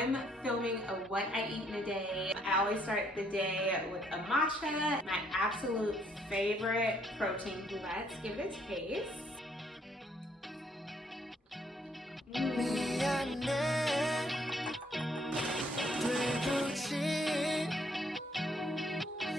I'm filming a what I eat in a day. I always start the day with a matcha, my absolute favorite protein. Let's give it a taste.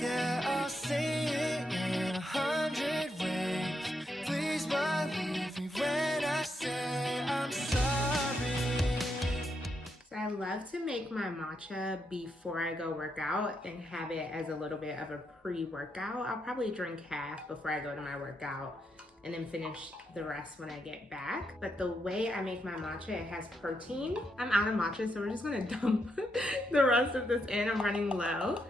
Yeah, I'll say it in 100 ways. Please believe me when I say I'm sorry. So I love to make my matcha before I go work out and have it as a little bit of a pre-workout. I'll probably drink half before I go to my workout and then finish the rest when I get back. But the way I make my matcha, it has protein. I'm out of matcha, so we're just gonna dump the rest of this in. I'm running low.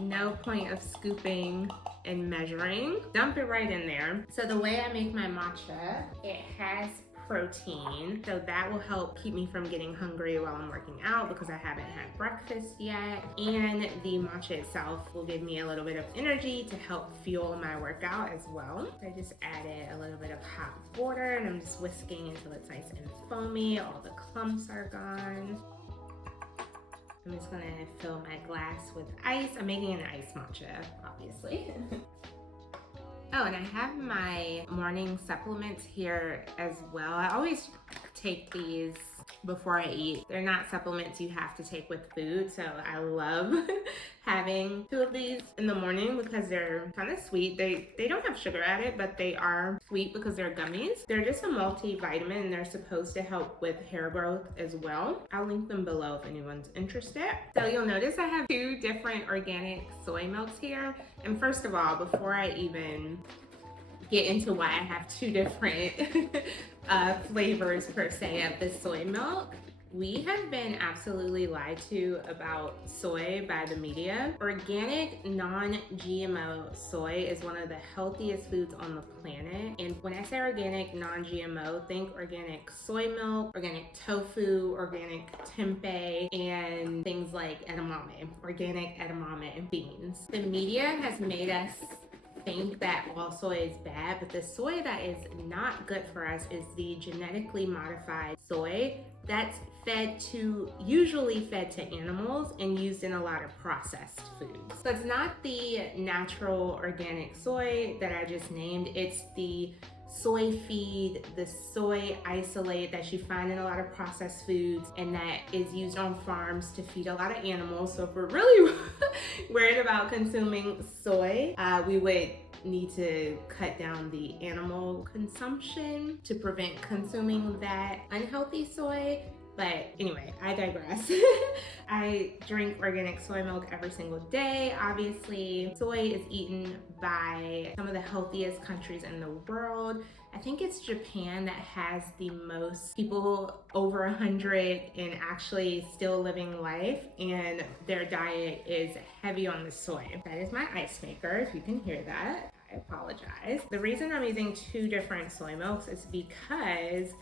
No point of scooping and measuring. Dump it right in there. So the way I make my matcha, it has protein. So that will help keep me from getting hungry while I'm working out because I haven't had breakfast yet. And the matcha itself will give me a little bit of energy to help fuel my workout as well. So I just added a little bit of hot water and I'm just whisking until it's nice and foamy. All the clumps are gone. I'm just gonna fill my glass with ice. I'm making an ice matcha, obviously. Oh, and I have my morning supplements here as well. I always take these before I eat. They're not supplements you have to take with food, so I love having 2 of these in the morning because they're kind of sweet. They don't have sugar added, but they are sweet because they're gummies. They're just a multivitamin and they're supposed to help with hair growth as well. I'll link them below if anyone's interested. So you'll notice I have 2 different organic soy milks here. And first of all, before I even get into why I have 2 different flavors per se of the soy milk, we have been absolutely lied to about soy by the media. Organic, non-GMO soy is one of the healthiest foods on the planet. And when I say organic, non-GMO, think organic soy milk, organic tofu, organic tempeh, and things like edamame, organic edamame and beans. The media has made us think that all soy is bad, but the soy that is not good for us is the genetically modified soy that's usually fed to animals and used in a lot of processed foods. So it's not the natural organic soy that I just named, it's the soy feed, the soy isolate that you find in a lot of processed foods and that is used on farms to feed a lot of animals. So if we're really worried about consuming soy, we would need to cut down the animal consumption to prevent consuming that unhealthy soy. But anyway, I digress. I drink organic soy milk every single day. Obviously, soy is eaten by some of the healthiest countries in the world. I think it's Japan that has the most people over 100 and actually still living life, and their diet is heavy on the soy. That is my ice maker, if you can hear that. I apologize. The reason I'm using 2 different soy milks is because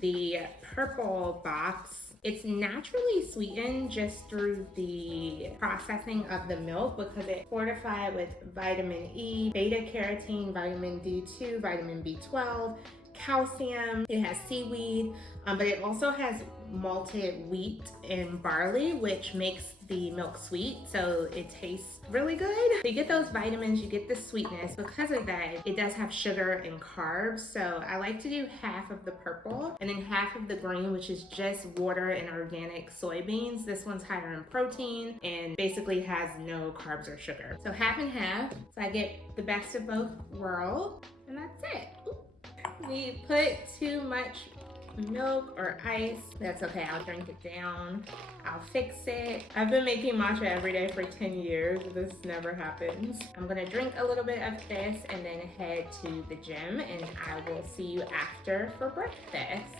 the purple box, it's naturally sweetened just through the processing of the milk because it's fortified with vitamin E, beta carotene, vitamin D2, vitamin B12, calcium. It has seaweed, but it also has malted wheat and barley, which makes the milk sweet, so it tastes really good. So you get those vitamins, you get the sweetness. Because of that, it does have sugar and carbs, so I like to do half of the purple and then half of the green, which is just water and organic soybeans. This one's higher in protein and basically has no carbs or sugar. So half and half, so I get the best of both worlds, and that's it. We put too much milk or ice, that's okay, I'll drink it down, I'll fix it. I've been making matcha every day for 10 years, this never happens. I'm gonna drink a little bit of this and then head to the gym, and I will see you after for breakfast.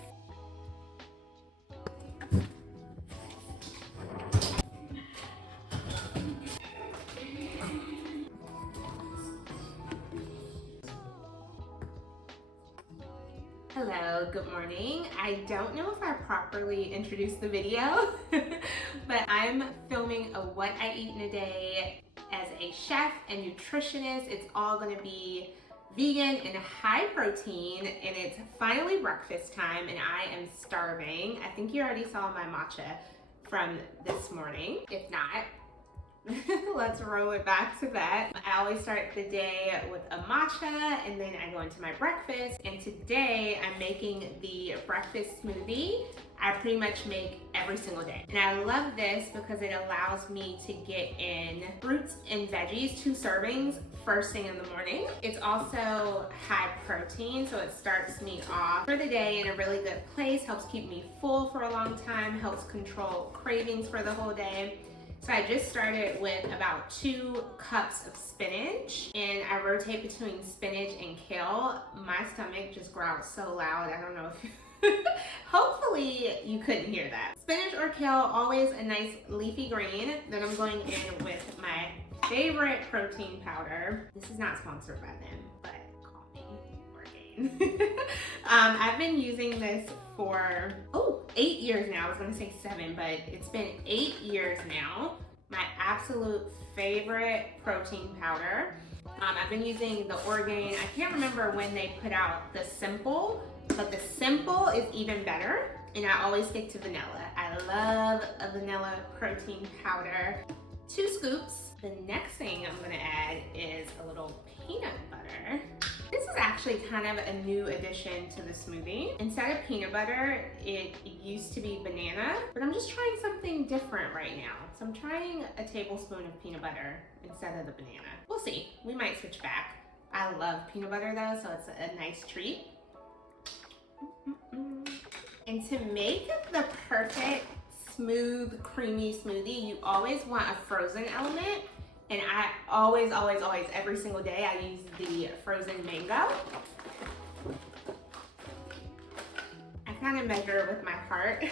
Hello, good morning. I don't know if I properly introduced the video, but I'm filming a what I eat in a day as a chef and nutritionist. It's all gonna be vegan and high protein, and it's finally breakfast time and I am starving. I think you already saw my matcha from this morning. If not, let's roll it back to that. I always start the day with a matcha and then I go into my breakfast. And today I'm making the breakfast smoothie I pretty much make every single day. And I love this because it allows me to get in fruits and veggies, 2 servings first thing in the morning. It's also high protein, so it starts me off for the day in a really good place, helps keep me full for a long time, helps control cravings for the whole day. So I just started with about 2 cups of spinach and I rotate between spinach and kale. My stomach just growled so loud, I don't know if hopefully you couldn't hear that. Spinach or kale, always a nice leafy green. Then I'm going in with my favorite protein powder. This is not sponsored by them, but call me Orgain. I've been using this for 8 years now. I was gonna say 7, but it's been 8 years now. My absolute favorite protein powder. I've been using the Orgain. I can't remember when they put out the Simple, but the Simple is even better. And I always stick to vanilla. I love a vanilla protein powder. 2 scoops. The next thing I'm gonna add is a little peanut butter. This is actually kind of a new addition to the smoothie. Instead of peanut butter, it used to be banana, but I'm just trying something different right now. So I'm trying a tablespoon of peanut butter instead of the banana. We'll see, we might switch back. I love peanut butter though, so it's a nice treat. And to make the perfect smooth, creamy smoothie, you always want a frozen element. And I always, every single day, I use the frozen mango. I kind of measure with my heart,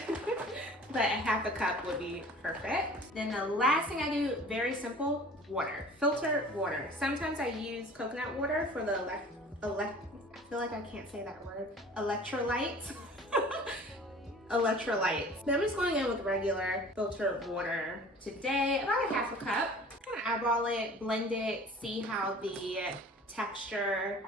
but a half a cup would be perfect. Then the last thing I do, very simple, water, filtered water. Sometimes I use coconut water for the I feel like I can't say that word, electrolytes. Electrolytes. Then I'm just going in with regular filtered water today, about a half a cup. Kind of eyeball it, blend it, see how the texture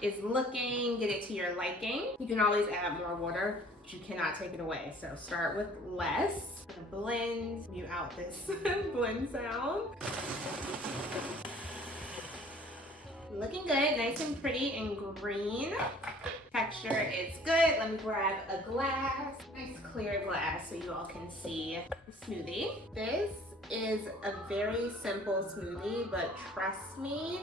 is looking, get it to your liking. You can always add more water, but you cannot take it away. So start with less. I'm gonna blend, mute out this blend sound. Looking good, nice and pretty and green. Texture is good. Let me grab a glass, nice clear glass so you all can see the smoothie. This is a very simple smoothie, but trust me,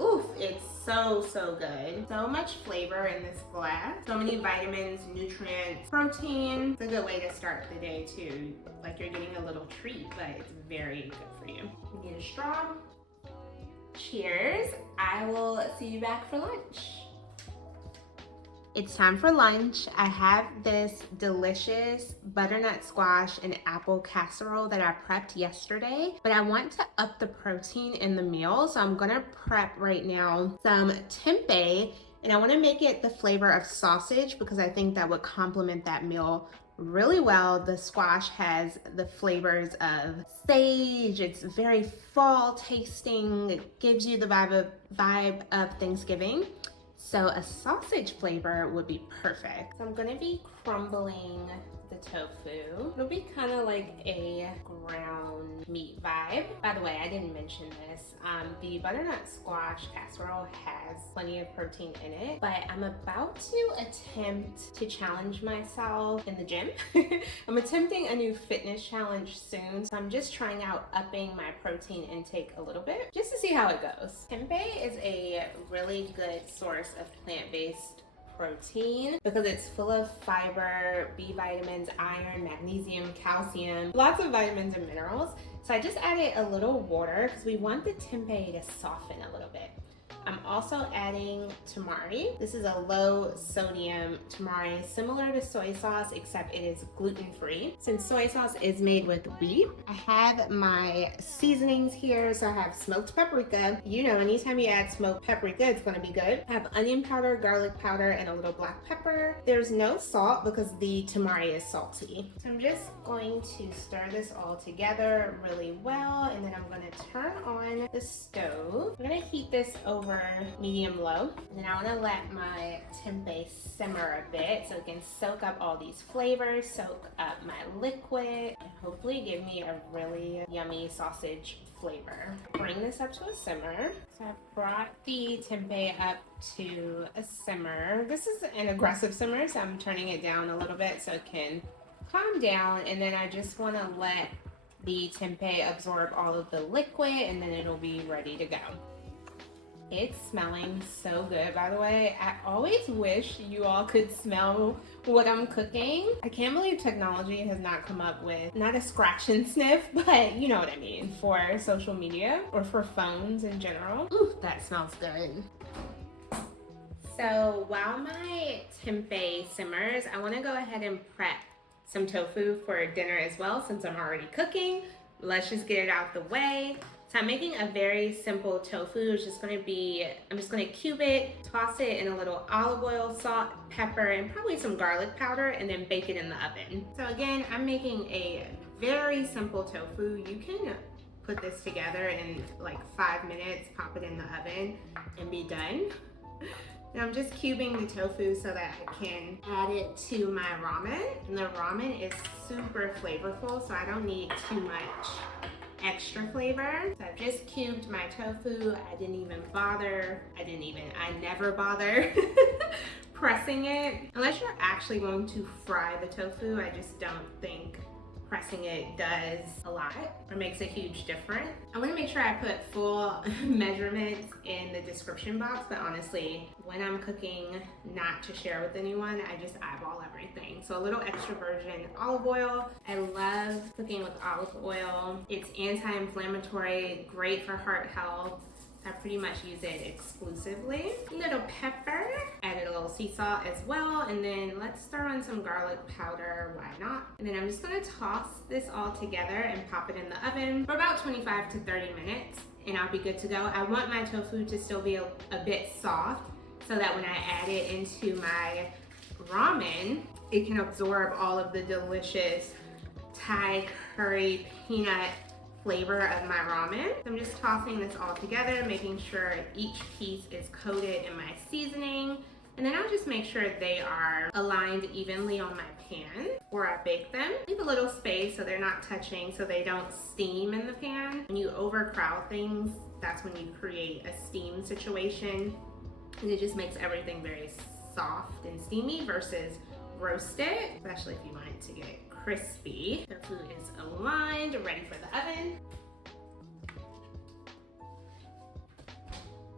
oof, it's so good. So much flavor in this glass. So many vitamins, nutrients, protein. It's a good way to start the day too. Like you're getting a little treat, but it's very good for you. You get a straw. Cheers. I will see you back for lunch. It's time for lunch. I have this delicious butternut squash and apple casserole that I prepped yesterday, but I want to up the protein in the meal. So I'm gonna prep right now some tempeh, and I wanna make it the flavor of sausage because I think that would complement that meal really well. The squash has the flavors of sage. It's very fall tasting. It gives you the vibe of Thanksgiving. So a sausage flavor would be perfect. So I'm gonna be crumbling the tofu. It'll be kind of like a ground meat vibe. By the way, I didn't mention this. The butternut squash casserole has plenty of protein in it, but I'm about to attempt to challenge myself in the gym. I'm attempting a new fitness challenge soon, so I'm just trying out upping my protein intake a little bit, just to see how it goes. Tempeh is a really good source of plant-based protein because it's full of fiber, B vitamins, iron, magnesium, calcium, lots of vitamins and minerals. So I just added a little water because we want the tempeh to soften a little bit. I'm also adding tamari. This is a low sodium tamari, similar to soy sauce, except it is gluten-free. Since soy sauce is made with wheat, I have my seasonings here. So I have smoked paprika. You know, anytime you add smoked paprika, it's gonna be good. I have onion powder, garlic powder, and a little black pepper. There's no salt because the tamari is salty. So I'm just going to stir this all together really well, and then I'm gonna turn on the stove. I'm gonna heat this over over medium low. And then I want to let my tempeh simmer a bit so it can soak up all these flavors, soak up my liquid, and hopefully give me a really yummy sausage flavor. Bring this up to a simmer. So I brought the tempeh up to a simmer. This is an aggressive simmer, so I'm turning it down a little bit so it can calm down. And then I just want to let the tempeh absorb all of the liquid, and then it'll be ready to go. It's smelling so good, by the way. I always wish you all could smell what I'm cooking. I can't believe technology has not come up with, not a scratch and sniff, but you know what I mean, for social media or for phones in general. Ooh, that smells good. So while my tempeh simmers, I want to go ahead and prep some tofu for dinner as well, since I'm already cooking. Let's just get it out the way. So I'm making a very simple tofu. It's just gonna be, I'm just gonna cube it, toss it in a little olive oil, salt, pepper, and probably some garlic powder, and then bake it in the oven. So again, I'm making a very simple tofu. You can put this together in like 5 minutes, pop it in the oven, and be done. And I'm just cubing the tofu so that I can add it to my ramen. And the ramen is super flavorful, so I don't need too much extra flavor. So I've just cubed my tofu. I never bother pressing it. Unless you're actually going to fry the tofu, I just don't think pressing it does a lot or makes a huge difference. I want to make sure I put full measurements in the description box, but honestly, when I'm cooking not to share with anyone, I just eyeball everything. So a little extra virgin olive oil. I love cooking with olive oil. It's anti-inflammatory, great for heart health. I pretty much use it exclusively. A little pepper, added a little sea salt as well, and then let's stir on some garlic powder, why not? And then I'm just gonna toss this all together and pop it in the oven for about 25 to 30 minutes, and I'll be good to go. I want my tofu to still be a bit soft so that when I add it into my ramen, it can absorb all of the delicious Thai curry peanut flavor of my ramen. So I'm just tossing this all together, making sure each piece is coated in my seasoning, and then I'll just make sure they are aligned evenly on my pan before I bake them. Leave a little space so they're not touching, so they don't steam in the pan. When you overcrowd things, that's when you create a steam situation, and it just makes everything very soft and steamy versus roasted, especially if you want it to get crispy. Tofu is aligned, ready for the oven.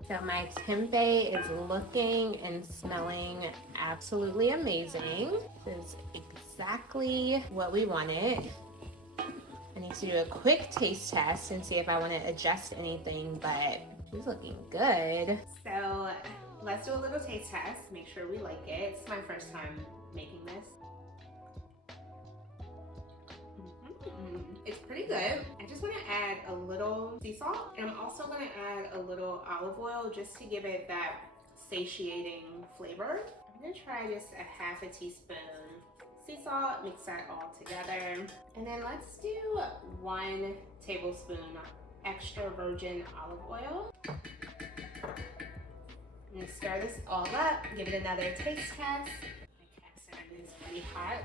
So my tempeh is looking and smelling absolutely amazing. This is exactly what we wanted. I need to do a quick taste test and see if I want to adjust anything, but it's looking good. So let's do a little taste test, make sure we like it. It's my first time making this. It's pretty good. I just want to add a little sea salt, and I'm also going to add a little olive oil just to give it that satiating flavor. I'm going to try just a half a teaspoon sea salt, mix that all together. And then let's do 1 tablespoon extra virgin olive oil. And stir this all up, give it another taste test. My cast iron is pretty hot.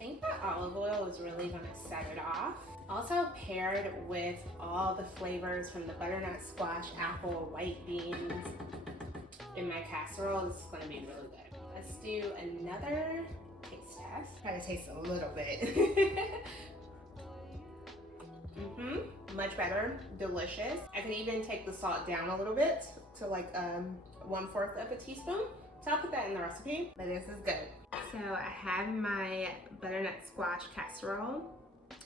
I think the olive oil is really gonna set it off. Also paired with all the flavors from the butternut squash, apple, white beans in my casserole, this is gonna be really good. Let's do another taste test. Try to taste a little bit. Much better, delicious. I could even take the salt down a little bit to like 1/4 of a teaspoon. So I'll put that in the recipe, but this is good. So I have my butternut squash casserole.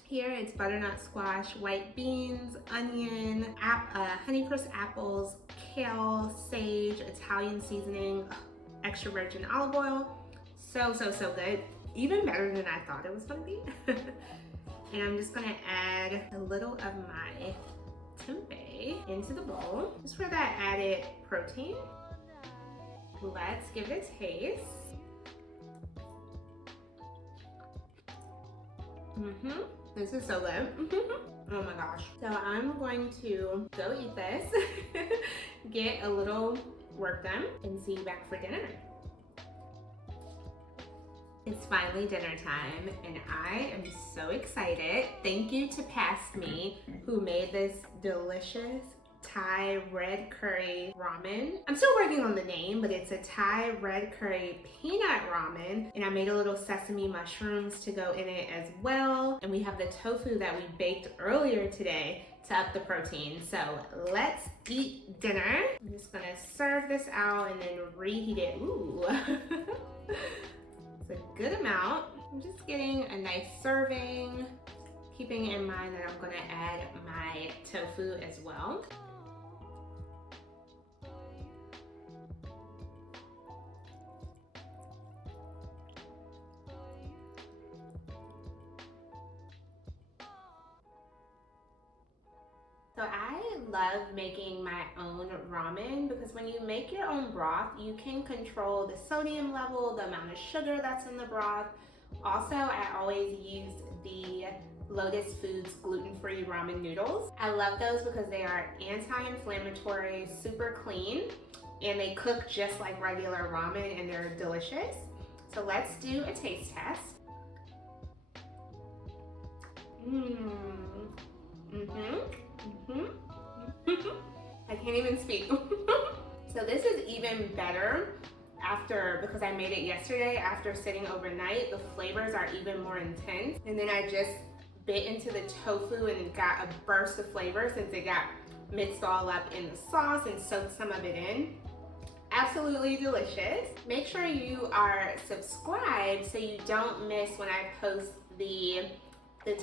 Here it's butternut squash, white beans, onion, Honeycrisp apples, kale, sage, Italian seasoning, extra virgin olive oil. So good. Even better than I thought it was gonna be. And I'm just gonna add a little of my tempeh into the bowl, just for that added protein. Let's give it a taste. This is so good. Oh my gosh. So I'm going to go eat this, get a little work done, and see you back for dinner. It's finally dinner time and I am so excited. Thank you to Past Me who made this delicious Thai red curry ramen. I'm still working on the name, but it's a Thai red curry peanut ramen, and I made a little sesame mushrooms to go in it as well. And we have the tofu that we baked earlier today to up the protein. So let's eat dinner. I'm just gonna serve this out and then reheat it. Ooh. It's a good amount. I'm just getting a nice serving, keeping in mind that I'm gonna add my tofu as well. So I love making my own ramen because when you make your own broth, you can control the sodium level, the amount of sugar that's in the broth. Also, I always use the Lotus Foods gluten-free ramen noodles. I love those because they are anti-inflammatory, super clean, and they cook just like regular ramen and they're delicious. So let's do a taste test. I can't even speak. So this is even better because I made it yesterday after sitting overnight. The flavors are even more intense. And then I just bit into the tofu and got a burst of flavor since it got mixed all up in the sauce and soaked some of it in. Absolutely delicious. Make sure you are subscribed so you don't miss when I post the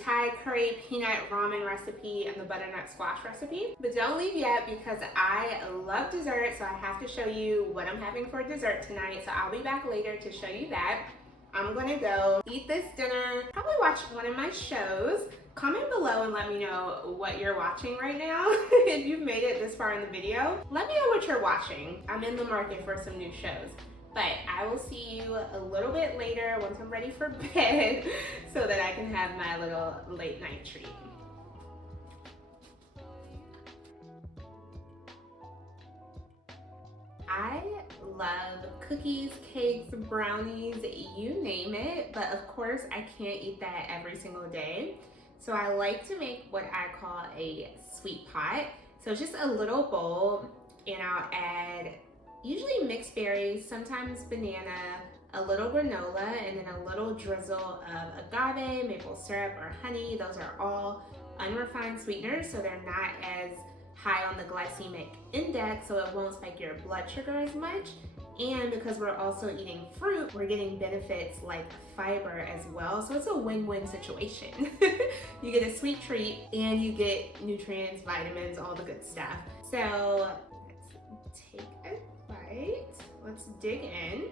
Thai curry peanut ramen recipe and the butternut squash recipe. But don't leave yet because I love dessert, so I have to show you what I'm having for dessert tonight. So I'll be back later to show you that. I'm gonna go eat this dinner, probably watch one of my shows. Comment below and let me know what you're watching right now. If you've made it this far in the video, let me know what you're watching. I'm in the market for some new shows. But I will see you a little bit later once I'm ready for bed so that I can have my little late night treat. I love cookies, cakes, brownies, you name it, but of course I can't eat that every single day. So I like to make what I call a sweet pot. So it's just a little bowl and I'll add usually mixed berries, sometimes banana, a little granola, and then a little drizzle of agave, maple syrup, or honey. Those are all unrefined sweeteners, so they're not as high on the glycemic index, so it won't spike your blood sugar as much. And because we're also eating fruit, we're getting benefits like fiber as well. So it's a win-win situation. You get a sweet treat and you get nutrients, vitamins, all the good stuff. So let's take a bite. Let's dig in.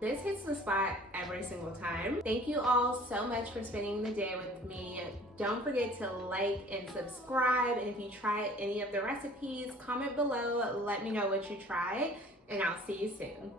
This hits the spot every single time. Thank you all so much for spending the day with me. Don't forget to like and subscribe. And if you try any of the recipes, comment below, let me know what you tried, and I'll see you soon.